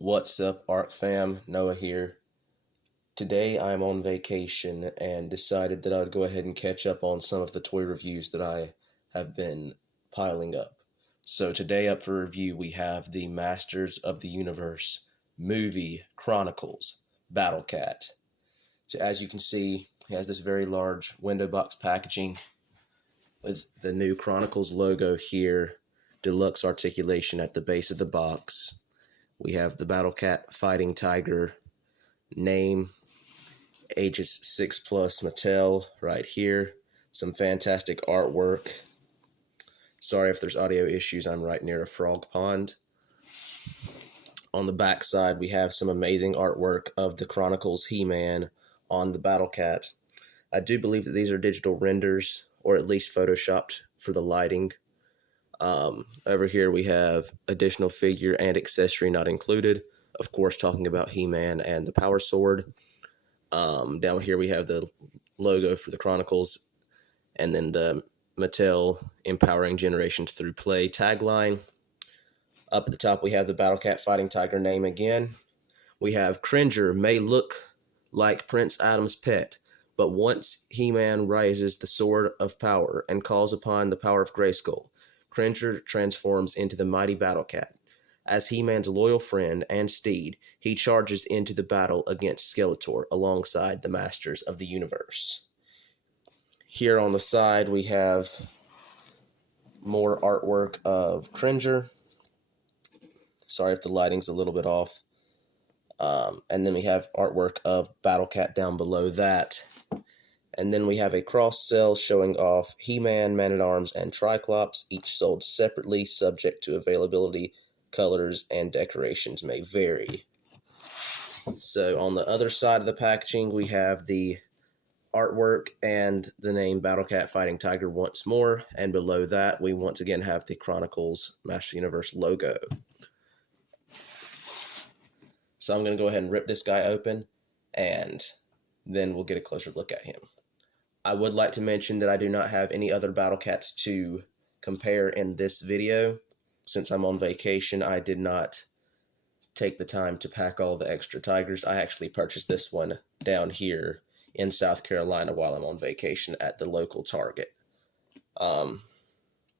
What's up, ARC fam? Noah here. Today I'm on vacation and decided that I would go ahead and catch up on some of the toy reviews that I have been piling up. So today up for review we have the Masters of the Universe MOTU Chronicles Battlecat. So as you can see, it has this very large window box packaging with the new Chronicles logo here, deluxe articulation at the base of the box. We have the Battlecat Fighting Tiger name, ages 6+ Mattel right here. Some fantastic artwork. Sorry if there's audio issues, I'm right near a frog pond. On the back side, we have some amazing artwork of the Chronicles He-Man on the Battlecat. I do believe that these are digital renders, or at least photoshopped for the lighting. Over here we have additional figure and accessory not included. Of course, talking about He-Man and the Power Sword. Down here we have the logo for the Chronicles, and then the Mattel Empowering Generations Through Play tagline. Up at the top we have the Battlecat Fighting Tiger name again. We have Cringer may look like Prince Adam's pet, but once He-Man raises the Sword of Power and calls upon the power of Grayskull, Cringer transforms into the mighty Battlecat. As He-Man's loyal friend and steed, he charges into the battle against Skeletor alongside the Masters of the Universe. Here on the side we have more artwork of Cringer. Sorry if the lighting's a little bit off. And then we have artwork of Battlecat down below that. And then we have a cross-sell showing off He-Man, Man-at-Arms, and Triclops, each sold separately, subject to availability. Colors and decorations may vary. So on the other side of the packaging, we have the artwork and the name Battlecat Fighting Tiger once more. And below that, we once again have the Chronicles Master Universe logo. So I'm going to go ahead and rip this guy open, and then we'll get a closer look at him. I would like to mention that I do not have any other Battlecats to compare in this video. Since I'm on vacation, I did not take the time to pack all the extra tigers. I actually purchased this one down here in South Carolina while I'm on vacation at the local Target.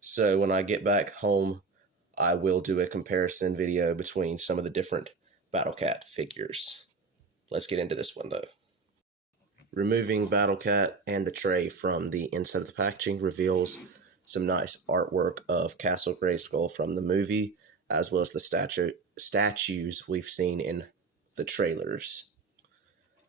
So when I get back home, I will do a comparison video between some of the different Battlecat figures. Let's get into this one though. Removing Battlecat and the tray from the inside of the packaging reveals some nice artwork of Castle Grayskull from the movie, as well as the statues we've seen in the trailers.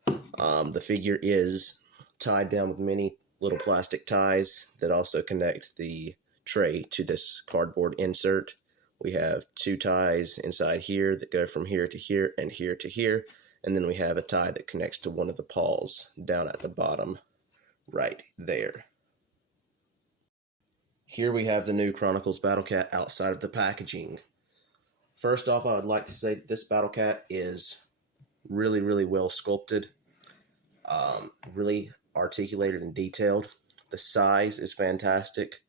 The figure is tied down with many little plastic ties that also connect the tray to this cardboard insert. We have two ties inside here that go from here to here and here to here, and then we have a tie that connects to one of the paws down at the bottom right there. Here we have the new Chronicles Battlecat outside of the packaging. First off, I would like to say that this Battlecat is really well sculpted, really articulated and detailed. The size is fantastic.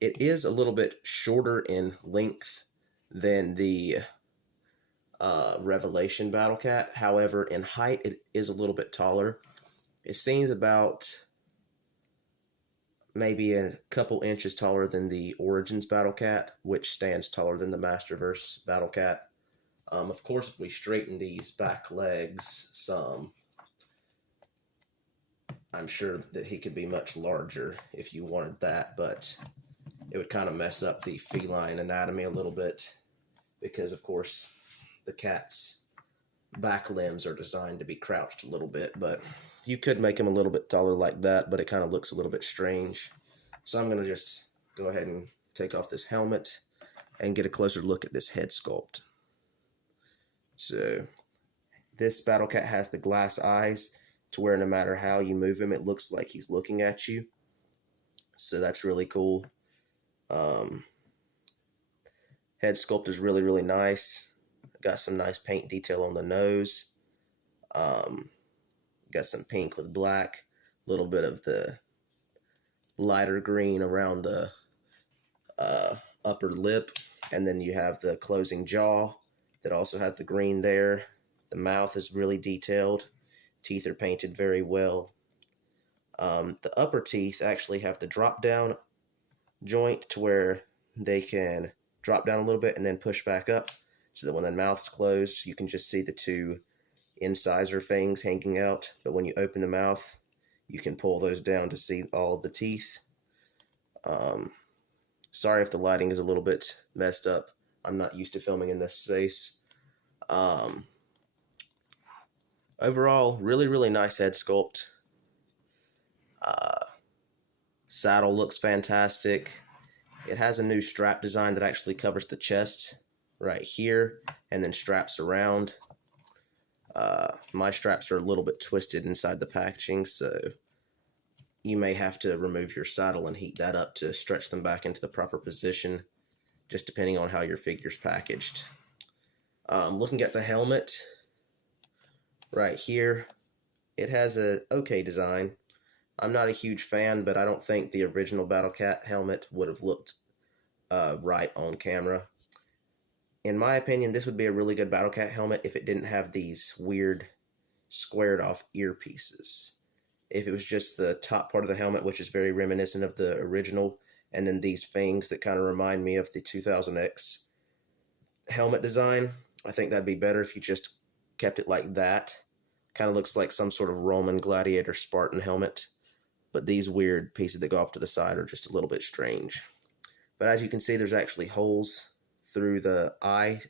It is a little bit shorter in length than the Revelation Battlecat. However, in height, it is a little bit taller. It seems about maybe a couple inches taller than the Origins Battlecat, which stands taller than the Masterverse Battlecat. Of course, if we straighten these back legs some, I'm sure that he could be much larger if you wanted that, but it would kind of mess up the feline anatomy a little bit because, of course, the cat's back limbs are designed to be crouched a little bit, but you could make him a little bit taller like that, but it kind of looks a little bit strange. So I'm going to just go ahead and take off this helmet and get a closer look at this head sculpt. So this Battlecat has the glass eyes to where no matter how you move him, it looks like he's looking at you. So that's really cool. Head sculpt is really nice. Got some nice paint detail on the nose. Got some pink with black. A little bit of the lighter green around the upper lip. And then you have the closing jaw that also has the green there. The mouth is really detailed. Teeth are painted very well. The upper teeth actually have the drop down joint to where they can drop down a little bit and then push back up, so that when the mouth's closed, you can just see the two incisor fangs hanging out. But when you open the mouth, you can pull those down to see all the teeth. Sorry if the lighting is a little bit messed up. I'm not used to filming in this space. Overall, really nice head sculpt. Saddle looks fantastic. It has a new strap design that actually covers the chest right here and then straps around. My straps are a little bit twisted inside the packaging, so you may have to remove your saddle and heat that up to stretch them back into the proper position, just depending on how your figure's packaged. Looking at the helmet right here, it has a okay design. I'm not a huge fan, but I don't think the original Battlecat helmet would have looked right on camera. In my opinion, this would be a really good Battlecat helmet if it didn't have these weird squared off earpieces. If it was just the top part of the helmet, which is very reminiscent of the original, and then these fangs that kind of remind me of the 2000X helmet design, I think that'd be better if you just kept it like that. Kind of looks like some sort of Roman gladiator Spartan helmet, but these weird pieces that go off to the side are just a little bit strange. But as you can see, there's actually holes through the eye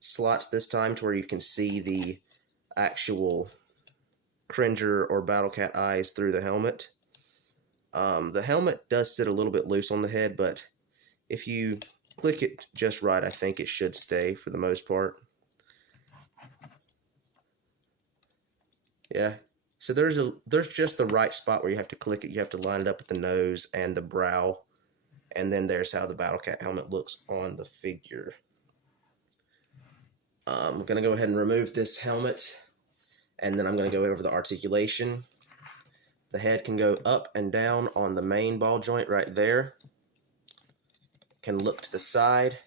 slots this time to where you can see the actual Cringer or Battlecat eyes through the helmet. The helmet does sit a little bit loose on the head, but if you click it just right, I think it should stay for the most part. Yeah, so there's just the right spot where you have to click it. You have to line it up with the nose and the brow, and then there's how the Battlecat helmet looks on the figure. I'm going to go ahead and remove this helmet, and then I'm going to go over the articulation. The head can go up and down on the main ball joint right there. Can look to the side,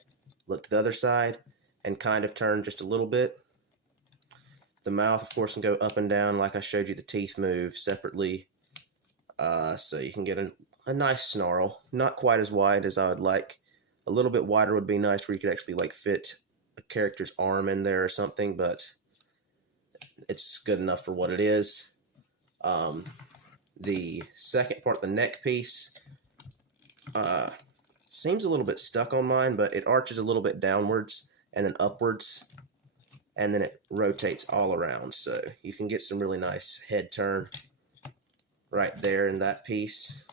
look to the other side, and kind of turn just a little bit. The mouth, of course, can go up and down like I showed you. The teeth move separately, so you can get a nice snarl. Not quite as wide as I would like. A little bit wider would be nice, where you could actually like fit a character's arm in there or something, but it's good enough for what it is. The second part, the neck piece, seems a little bit stuck on mine, but it arches a little bit downwards and then upwards, and then it rotates all around, so you can get some really nice head turn right there in that piece.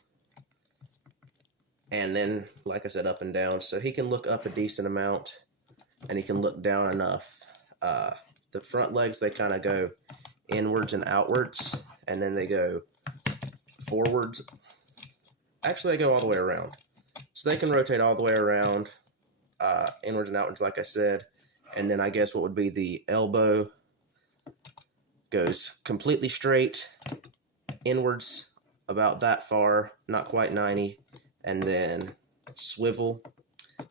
And then, like I said, up and down, so he can look up a decent amount and he can look down enough. The front legs, they kind of go inwards and outwards, and then they go forwards. Actually, they go all the way around, so they can rotate all the way around, inwards and outwards, like I said. And then I guess what would be the elbow goes completely straight, inwards about that far, not quite 90, and then swivel.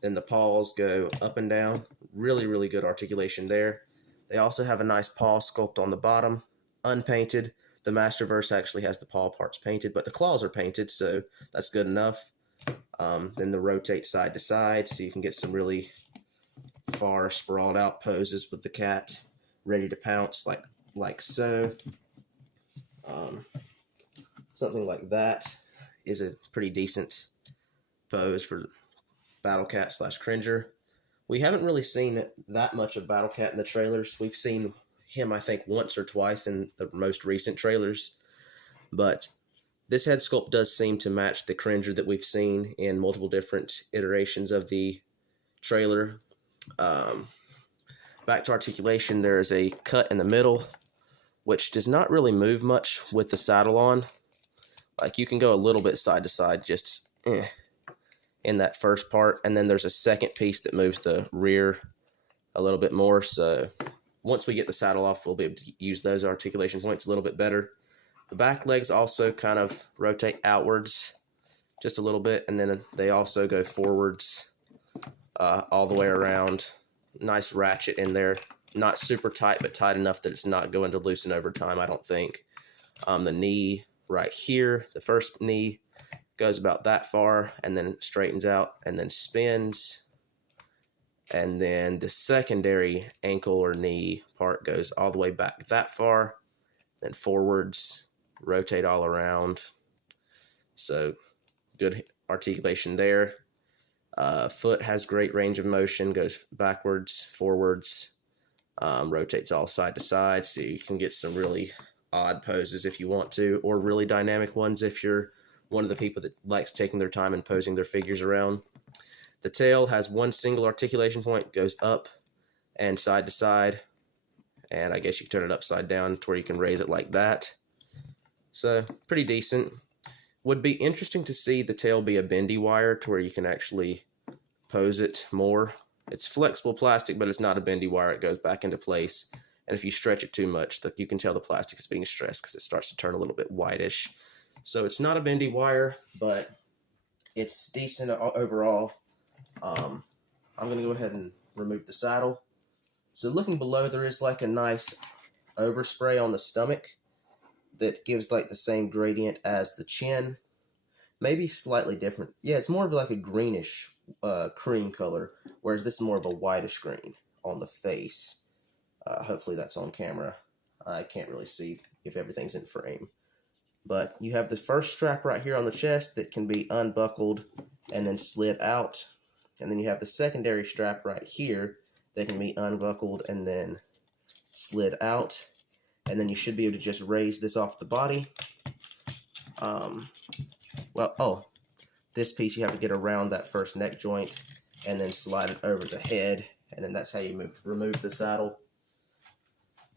Then the paws go up and down. Really good articulation there. They also have a nice paw sculpt on the bottom, unpainted. The Masterverse actually has the paw parts painted, but the claws are painted, so that's good enough. Then the rotate side to side, so you can get some really far sprawled out poses with the cat ready to pounce, like so. Something like that is a pretty decent pose for Battlecat / Cringer. We haven't really seen that much of Battlecat in the trailers. We've seen him, I think, once or twice in the most recent trailers, but this head sculpt does seem to match the Cringer that we've seen in multiple different iterations of the trailer. Back to articulation, there is a cut in the middle, which does not really move much with the saddle on. Like, you can go a little bit side to side, just in that first part, and then there's a second piece that moves the rear a little bit more. So once we get the saddle off, we'll be able to use those articulation points a little bit better. The back legs also kind of rotate outwards just a little bit, and then they also go forwards all the way around nice ratchet in there. Not super tight, but tight enough that it's not going to loosen over time, I don't think. The knee right here, the first knee goes about that far and then straightens out and then spins. And then the secondary ankle or knee part goes all the way back that far, then forwards, rotate all around. So good articulation there. Foot has great range of motion, goes backwards, forwards, rotates all side to side, so you can get some really odd poses if you want to, or really dynamic ones if you're one of the people that likes taking their time and posing their figures around. The tail has one single articulation point, goes up and side to side, and I guess you can turn it upside down to where you can raise it like that. So pretty decent. Would be interesting to see the tail be a bendy wire to where you can actually pose it more. It's flexible plastic, but it's not a bendy wire. It goes back into place. And if you stretch it too much, you can tell the plastic is being stressed because it starts to turn a little bit whitish. So it's not a bendy wire, but it's decent overall. I'm going to go ahead and remove the saddle. So looking below, there is like a nice overspray on the stomach that gives like the same gradient as the chin. Maybe slightly different. Yeah, it's more of like a greenish cream color, whereas this is more of a whitish green on the face. Hopefully that's on camera. I can't really see if everything's in frame. But you have the first strap right here on the chest that can be unbuckled and then slid out. And then you have the secondary strap right here that can be unbuckled and then slid out. And then you should be able to just raise this off the body. This piece you have to get around that first neck joint and then slide it over the head. And then that's how you remove the saddle.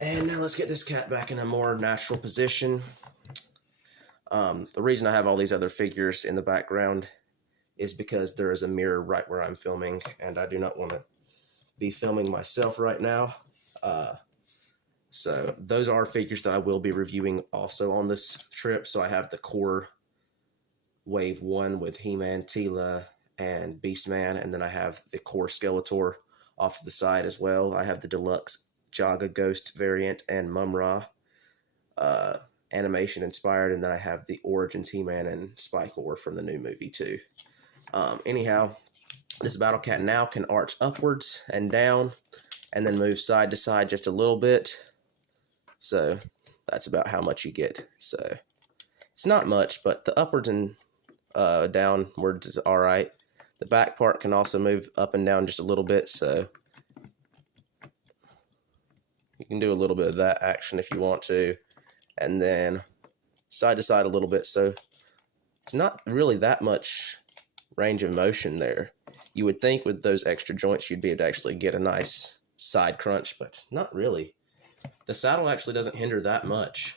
And now let's get this cat back in a more natural position. The reason I have all these other figures in the background is because there is a mirror right where I'm filming, and I do not want to be filming myself right now. So those are figures that I will be reviewing also on this trip. So I have the core Wave 1 with He-Man, Teela, and Beastman, and then I have the core Skeletor off to the side as well. I have the deluxe Jaga Ghost variant and Mum-Ra animation inspired, and then I have the Origins He-Man and Spike-Or from the new movie too. Anyhow, this Battlecat now can arch upwards and down and then move side to side just a little bit. So that's about how much you get. So it's not much, but the upwards and downwards is all right. The back part can also move up and down just a little bit, so you can do a little bit of that action if you want to, and then side to side a little bit. So it's not really that much range of motion there. You would think with those extra joints you'd be able to actually get a nice side crunch, but not really. The saddle actually doesn't hinder that much.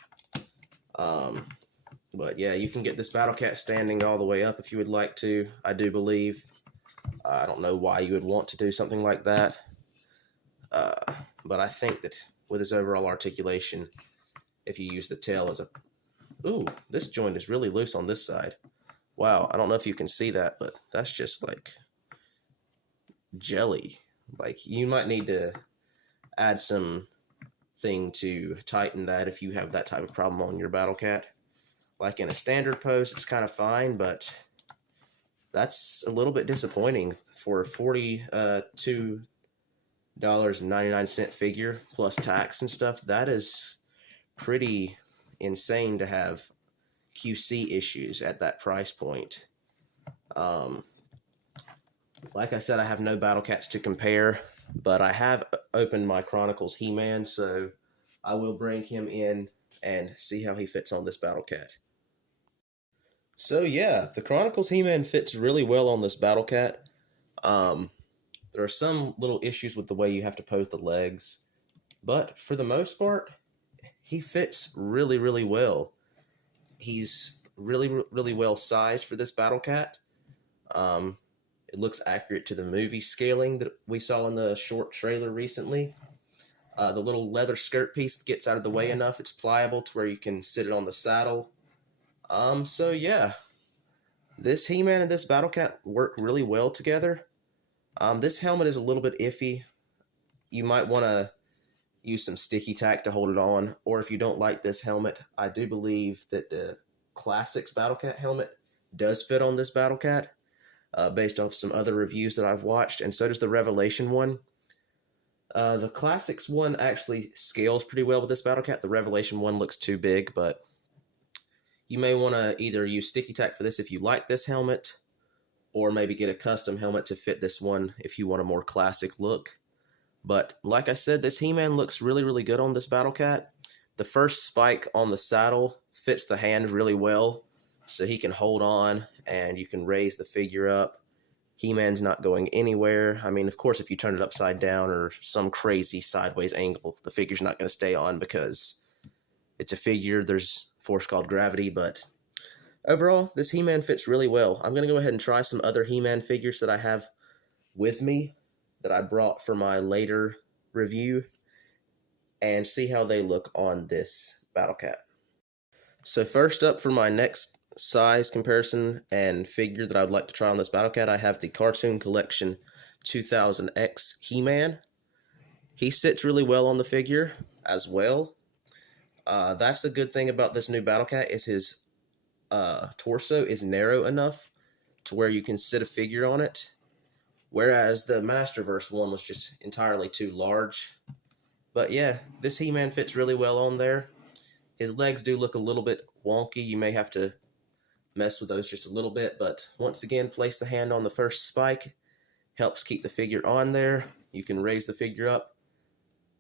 But yeah, you can get this Battlecat standing all the way up if you would like to, I do believe. I don't know why you would want to do something like that. But I think that with his overall articulation, if you use the tail as a... Ooh, this joint is really loose on this side. Wow, I don't know if you can see that, but that's just like jelly. Like, you might need to add some thing to tighten that if you have that type of problem on your Battlecat. Like in a standard pose, it's kind of fine, but that's a little bit disappointing for a $42.99 figure plus tax and stuff. That is pretty insane to have QC issues at that price point. Like I said, I have no Battlecats to compare, but I have opened my Chronicles He-Man, so I will bring him in and see how he fits on this Battlecat. So yeah, the Chronicles He-Man fits really well on this Battlecat. There are some little issues with the way you have to pose the legs, but for the most part, he fits really, really well. He's really, really well sized for this Battlecat. It looks accurate to the movie scaling that we saw in the short trailer recently. The little leather skirt piece gets out of the way enough. It's pliable to where you can sit it on the saddle. So yeah, this He-Man and this Battlecat work really well together. This helmet is a little bit iffy. you might want to use some sticky tack to hold it on, or if you don't like this helmet, I do believe that the Classics Battlecat helmet does fit on this Battlecat, based off some other reviews that I've watched, and so does the Revelation one. The Classics one actually scales pretty well with this Battlecat. The Revelation one looks too big, but you may want to either use sticky tack for this if you like this helmet, or maybe get a custom helmet to fit this one if you want a more classic look. But like I said, this He-Man looks really, really good on this Battlecat. The first spike on the saddle fits the hand really well, so he can hold on and you can raise the figure up. He-Man's not going anywhere. I mean, of course, if you turn it upside down or some crazy sideways angle, the figure's not going to stay on because it's a figure. There's force called gravity, but overall, this He-Man fits really well. I'm going to go ahead and try some other He-Man figures that I have with me that I brought for my later review and see how they look on this Battlecat. So first up, for my next size comparison and figure that I would like to try on this Battlecat, I have the Cartoon Collection 2000X He-Man. He sits really well on the figure as well. That's the good thing about this new Battlecat, is his torso is narrow enough to where you can sit a figure on it, whereas the Masterverse one was just entirely too large. But yeah, this He-Man fits really well on there. His legs do look a little bit wonky. You may have to mess with those just a little bit, but once again, place the hand on the first spike. Helps keep the figure on there. You can raise the figure up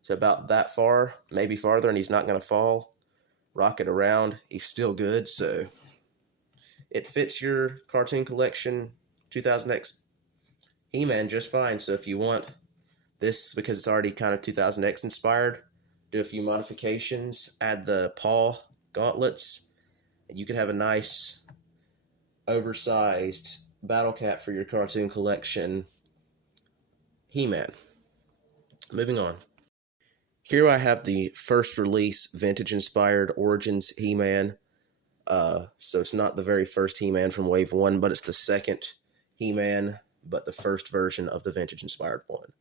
to about that far, maybe farther, and he's not going to fall. Rock it around. He's still good, so it fits your Cartoon Collection 2000X He-Man just fine. So if you want this, because it's already kind of 2000X inspired, do a few modifications, add the paw gauntlets, and you could have a nice oversized Battlecat for your Cartoon Collection He-Man. Moving on. Here I have the first release vintage inspired Origins He-Man. So it's not the very first He-Man from Wave 1, but it's the second He-Man, but the first version of the vintage inspired one.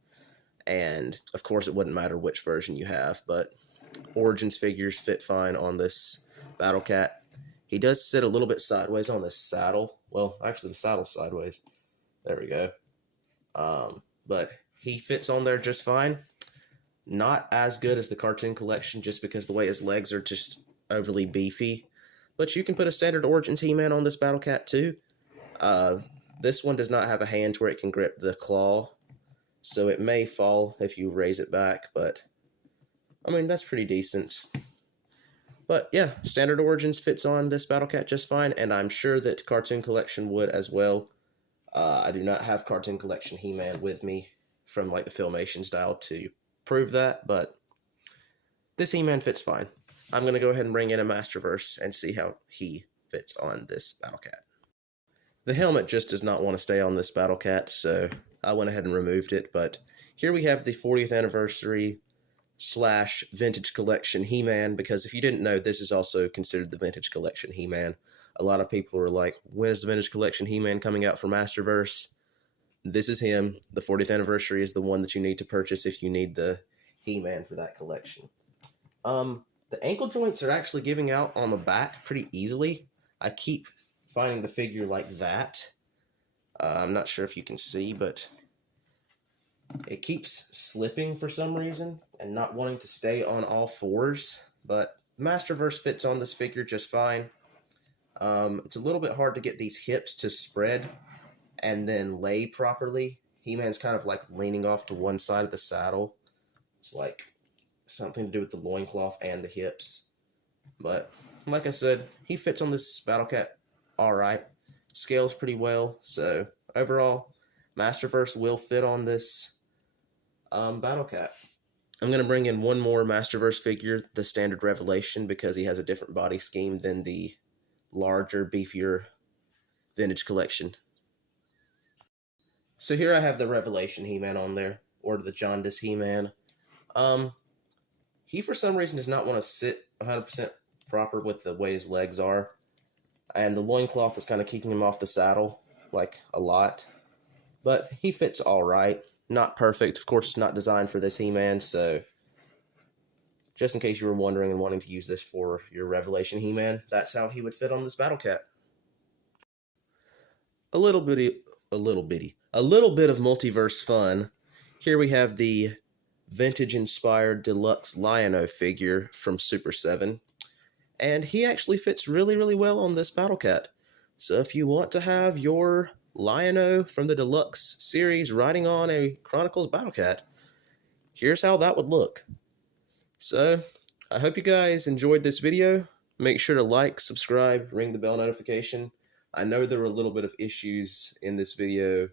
And of course it wouldn't matter which version you have, but Origins figures fit fine on this Battlecat. He does sit a little bit sideways on this saddle. Well, actually the saddle's sideways. There we go. But he fits on there just fine. Not as good as the Cartoon Collection, just because the way his legs are just overly beefy. But you can put a standard Origins He-Man on this Battlecat too. This one does not have a hand where it can grip the claw, so it may fall if you raise it back, but I mean, that's pretty decent. But yeah, standard Origins fits on this Battlecat just fine, and I'm sure that Cartoon Collection would as well. I do not have Cartoon Collection He-Man with me from like the Filmation style to prove that, but this He-Man fits fine. I'm going to go ahead and bring in a Masterverse and see how he fits on this Battlecat. The helmet just does not want to stay on this Battlecat, so I went ahead and removed it, but here we have the 40th anniversary / vintage collection He-Man, because if you didn't know, this is also considered the vintage collection He-Man. A lot of people are like, when is the vintage collection He-Man coming out for Masterverse? This is him. The 40th anniversary is the one that you need to purchase if you need the He-Man for that collection. The ankle joints are actually giving out on the back pretty easily. I keep finding the figure like that. I'm not sure if you can see, but it keeps slipping for some reason and not wanting to stay on all fours. But Masterverse fits on this figure just fine. It's a little bit hard to get these hips to spread and then lay properly. He-Man's kind of like leaning off to one side of the saddle. It's like something to do with the loincloth and the hips. But like I said, he fits on this Battlecat alright. Scales pretty well. So overall, Masterverse will fit on this Battlecat. I'm going to bring in one more Masterverse figure, the standard Revelation, because he has a different body scheme than the larger, beefier vintage collection. So here I have the Revelation He-Man on there, or the Jaundice He-Man. He, for some reason, does not want to sit 100% proper with the way his legs are. And the loincloth is kind of keeping him off the saddle, like, a lot. But he fits alright. Not perfect. Of course, it's not designed for this He-Man, so just in case you were wondering and wanting to use this for your Revelation He-Man, that's how he would fit on this Battlecat. A little bit of multiverse fun. Here we have the vintage-inspired deluxe Lion-O figure from Super 7, and he actually fits really, really well on this Battlecat. So if you want to have your Lion-O from the deluxe series riding on a Chronicles Battlecat, here's how that would look. So, I hope you guys enjoyed this video. Make sure to like, subscribe, ring the bell notification. I know there were a little bit of issues in this video.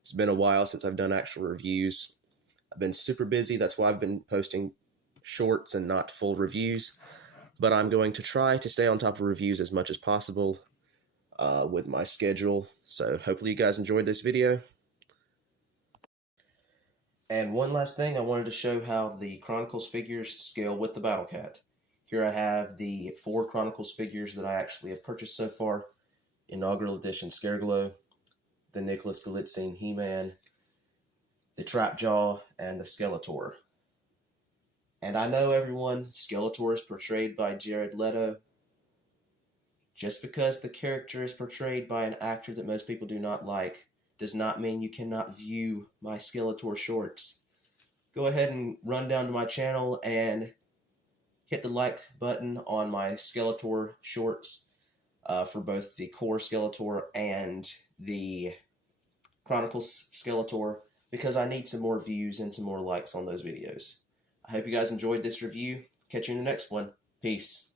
It's been a while since I've done actual reviews. I've been super busy, that's why I've been posting shorts and not full reviews. But I'm going to try to stay on top of reviews as much as possible with my schedule. So hopefully you guys enjoyed this video. And one last thing, I wanted to show how the Chronicles figures scale with the Battlecat. Here I have the 4 Chronicles figures that I actually have purchased so far. Inaugural Edition Scareglow, the Nicholas Galitzine He-Man, the Trapjaw, and the Skeletor. And I know everyone, Skeletor is portrayed by Jared Leto. Just because the character is portrayed by an actor that most people do not like does not mean you cannot view my Skeletor shorts. Go ahead and run down to my channel and hit the like button on my Skeletor shorts for both the core Skeletor and the Chronicles Skeletor, because I need some more views and some more likes on those videos. I hope you guys enjoyed this review. Catch you in the next one. Peace.